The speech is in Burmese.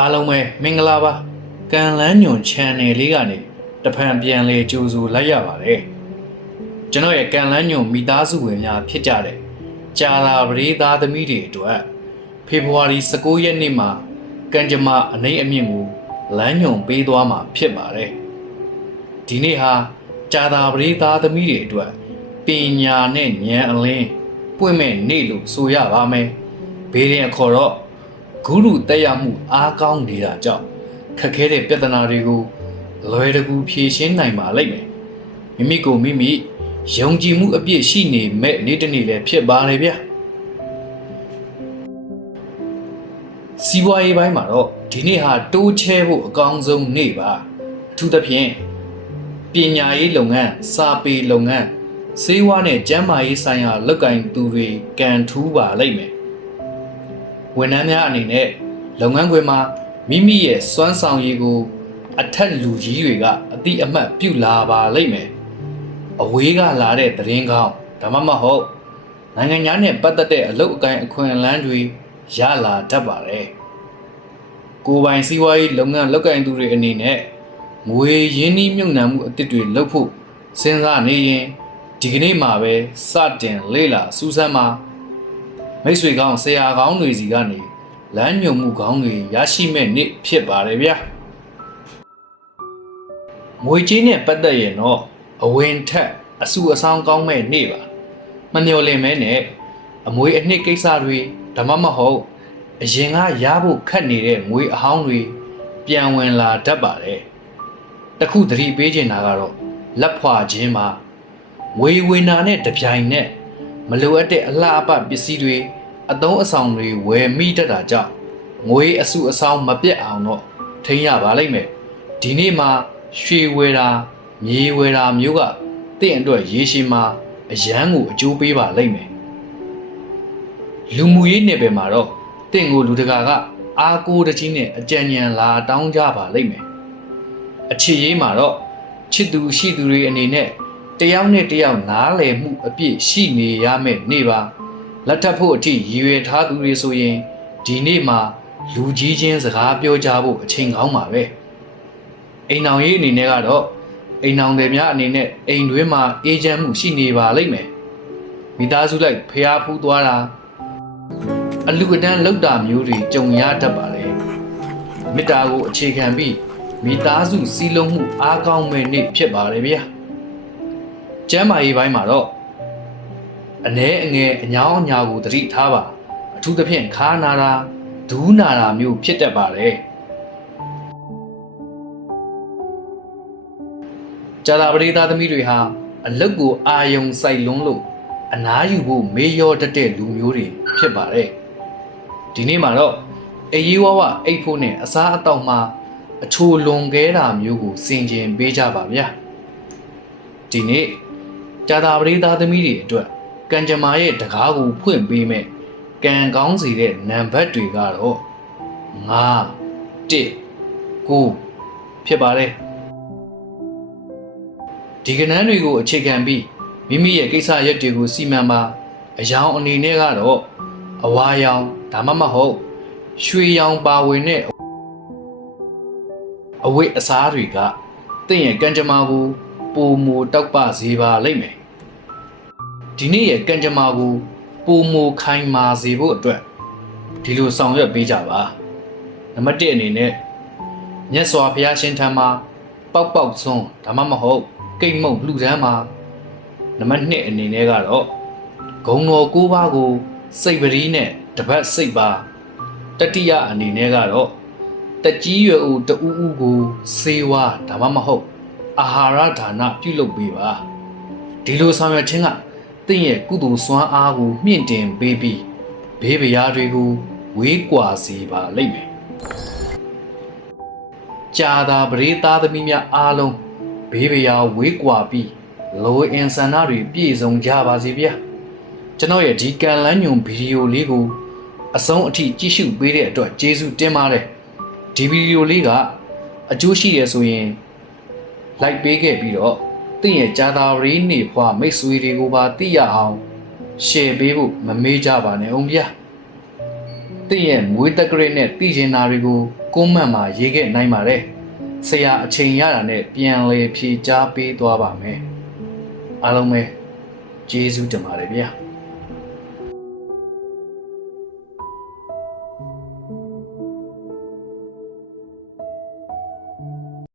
အားလုံးပဲမင်္ဂလာပါကန်လန်းညွန် channel လေးကနေတဖန်ပြန်လေကြိုဆိုလိုက်ရပါတယ်ကျွန်တော်ရဲ့ကန်လန်းညွန်မိသားစုဝင်များဖြစ်ကြတဲ့ကြာလာပရိသတ်သမီးတွေအတွက်ဖေဖော်ဝါရီ19ရက်နေ့မှာကံကြမ္မာအနှိမ့်အမြင့်ကိုလမ်းညွန်ပေးသွားမှာဖြစ်ပါတယ်ဒီနေ့ဟာကြာလာပရိသတ်သမီးတွေအတွက်ပညာနဲ့ဉာဏ်အလင်းပွင့်မဲ့နေ့လို့ဆိုရပါမယ်ဘေးရင်အခေါ်တော့ဂုရုတက်ရမှုအားကောင်းနေတာကြောင့်ခက်ခဲတဲ့ပြဿနာတွေကိုလွယ်တကူဖြေရှင်းနိုင်ပါလိမ့်မယ်မိမိကိုမိမိယုံကြည်မှုအပြည့်ရှိနေမဲ့နေ့တစ်နေ့လည်းဖြစ်ပါလေဗျစီးပွားရေးပိုင်းမှာတော့ဒီနေ့ဟာတိုးချဲဖို့အကောင်းဆုံးနေ့ပါအထူးသဖြင့်ပညာရေးလုပ်ငန်းစာပေလုပ်ငန်းစေဝါနဲ့ကျန်းမာရေးဆိုင်ရာလုပ်ကိုင်သူတွေကံထူးပါလိမ့်မယ်ဝန်ထမ်းများအနေနဲ့လုပ်ငန်းခွင်မှာမိမိရဲ့စွမ်းဆောင်ရည်ကိုအထက်လူကြီးတွေကအတိအမှတ်ပြုလာပါလိမ့်မယ်အဝေးကလာတဲ့သတင်းကောင်းဒါမှမဟုတ်နိုင်ငံခြားနဲ့ပတ်သက်တဲ့အလုပ်အကိုင်အခွင့်အလမ်းတွေရလာတတ်ပါတယ်ကိုယ်ပိုင်စီးပွားရေးလုပ်ငန်းလုပ်ကိုင်သူတွေအနေနဲ့ငွေရင်းနှီးမြှုပ်နှံမှုအသစ်တွေလုပ်ဖို့စဉ်းစားနေရင်ဒီကနေ့မှာပဲစတင်လေ့လာစူးစမ်းမှာမိတ်ဆွေကောင်းဆရာကောင်းတွေစီကနေလမ်းညွှန်မှုကောင်းတွေရရှိမဲ့နေ့ဖြစ်ပါတယ်ဗျာငွေကြေးနဲ့ပတ်သက်ရင်တော့အဝင်ထက်အစုအဆောင်ကောင်းမဲ့နေ့ပါမမျှော်လင့်မဲနဲ့အမွေအနှစ်ကိစ္စတွေဒါမှမဟုတ်အရင်ကရဖို့ခက်နေတဲ့ငွေအဟောင်းတွေပြန်ဝင်လာတတ်ပါတယ်တခုသတိပေးချင်တာကတော့လက်ဖွာခြင်းမှာငွေဝင်တာနဲ့တပြိုင်နက်မလိုအပ်တဲ့အလှအပပစ္စည်းတွေအသုံးအဆောင်တွေဝယ်မိတတ်တာကြောင့်ငွေအစုအဆောင်မပြတ်အောင်တော့ထိန်းရပါလိမ့်မယ်ဒီနေ့မှာရွှေဝယ်တာမြေဝယ်တာမျိုးကတင့်အတွက်ရေရှည်မှာအရန်ကိုအကျိုးပေးပါလိမ့်မယ်လူမှုရေးနယ်ပယ်မှာတော့တင့်ကိုလူတကာကအားကိုးတကြီးနဲ့အကြံဉာဏ်လာတောင်းကြပါလိမ့်မယ်အချစ်ရေးမှာတော့ချစ်သူရှိသူတွေအနေနဲ့တယောက်နဲ့တယောက်နားလည်မှုအပြည့်ရှိနေရမယ့်နေ့ပါလက်ထပ်ဖို့အထိရည်ရွယ်ထားသူတွေဆိုရင်ဒီနေ့မှာလူကြီးချင်းစကားပြောကြဖို့အချိန်ကောင်းပါပဲအိမ်အောင်ရေးအနေနဲ့ကတော့အိမ်အောင်တွေများအနေနဲ့အိမ်တွင်းမှာအေးချမ်းမှုရှိနေပါလိမ့်မယ်မိသားစုလိုက်ဖျားဖူးသွားတာအလူအတန်းလောက်တာမျိုးတွေကြုံရတတ်ပါလေမေတ္တာကိုအခြေခံပြီးမိသားစုစည်းလုံးမှုအားကောင်းမဲ့နေ့ဖြစ်ပါလေဗျာကျမ်းမာရေးပိုင်းမှာတော့အ ਨੇ အငယ်အညောင်းအညာကိုသတိထားပါအထူးသဖြင့်ခါနာတာဒူးနာတာမျိုးဖြစ်တတ်ပါတယ်ကြာလာပရိသတ်သမီးတွေဟာအလုတ်ကိုအာယုံစိုက်လွန်းလို့အနားယူဖို့မေးရောတတ်တဲ့လူမျိုးတွေဖြစ်ပါတယ်ဒီနေ့မှာတော့အေးရေးဝဝအိတ်ဖို့နဲ့အစားအသောက်မှာအချိုလွန်ခဲတာမျိုးကိုစင်ကြင်ပေးကြပါဗျာဒီနေ့ကြာတာပရိသတ်သမီးတွေအတွက်ကံကြမ္မာရဲ့တကားကိုဖွင့်ပေးမဲ့ကံကောင်းစေတဲ့နံပါတ်တွေကတော့9 1 9ဖြစ်ပါတယ်ဒီကဏ္ဍတွေကိုအခြေခံပြီးမိမိရဲ့ကိစ္စရပ်တွေကိုစီမံပါအယောင်အနေနဲ့ကတော့အဝါရောင်ဒါမှမဟုတ်ရွှေရောင်ပါဝင်တဲ့အဝိအစားတွေကတင့်ရဲ့ကံကြမ္မာကိုပိုမိုတောက်ပစေပါလိမ့်မယ်ဒီနေ့ရဲ့ကံကြမ္မာကိုပိုမိုခိုင်မာစေဖို့အတွက်ဒီလိုဆောင်ရွက်ပေးကြပါနံပါတ်1အနေနဲ့မြတ်စွာဘုရားရှင်ထံမှာပေါက်ပေါက်စွန်းဒါမှမဟုတ်ကိတ်မုံလှူဒန်းမှာနံပါတ်2အနေနဲ့ကတော့ဂုံတော်9ပါးကိုစိတ်ပရီးနဲ့တပတ်စိတ်ပါတတိယအနေနဲ့ကတော့တက်ကြီးရွယ်ဦးတဦးဦးကိုစေဝါဒါမှမဟုတ်အာဟာရဒါနပြုလုပ်ပေးပါဒီလိုဆောင်ရွက်ခြင်းကတင့်ရဲ့ကုသိုလ်စွမ်းအားကိုမြင့်တင်ပေးပြီးဘေးပရာတွေကိုဝေးကွာစေပါလိမ့်မယ်ကြာတာပရိသတ်သမီးများအားလုံးဘေးပရာဝေးကွာပြီးလိုအင်ဆန္ဒတွေပြည့်စုံကြပါစေဗျာကျွန်တော်ရဲ့ဒီကန်လန်းညွန်ဗီဒီယိုလေးကိုအဆုံးအထိကြည့်ရှုပေးတဲ့အတွက်ကျေးဇူးတင်ပါတယ်ဒီဗီဒီယိုလေးကအကျိုးရှိရဆိုရင်like ပေးခဲ့ပြီးတော့တင့်ရဲ့ကြာတာပရိနေဖွာမိတ်ဆွေတွေကိုပါသိရအောင် share ပေးဖို့မမေ့ကြပါနဲ့အောင်ဗျာတင့်ရဲ့မွေးတက်ကရက်နဲ့သိချင်တာတွေကို ကွန်မန့်မှာရေးခဲ့နိုင်ပါတယ်ဆရာအချိန်ရတာနဲ့ပြန်လေဖြေကြားပေးသွားပါမယ်အားလုံးပဲကျေးဇူးတင်ပါတယ်ဗျာ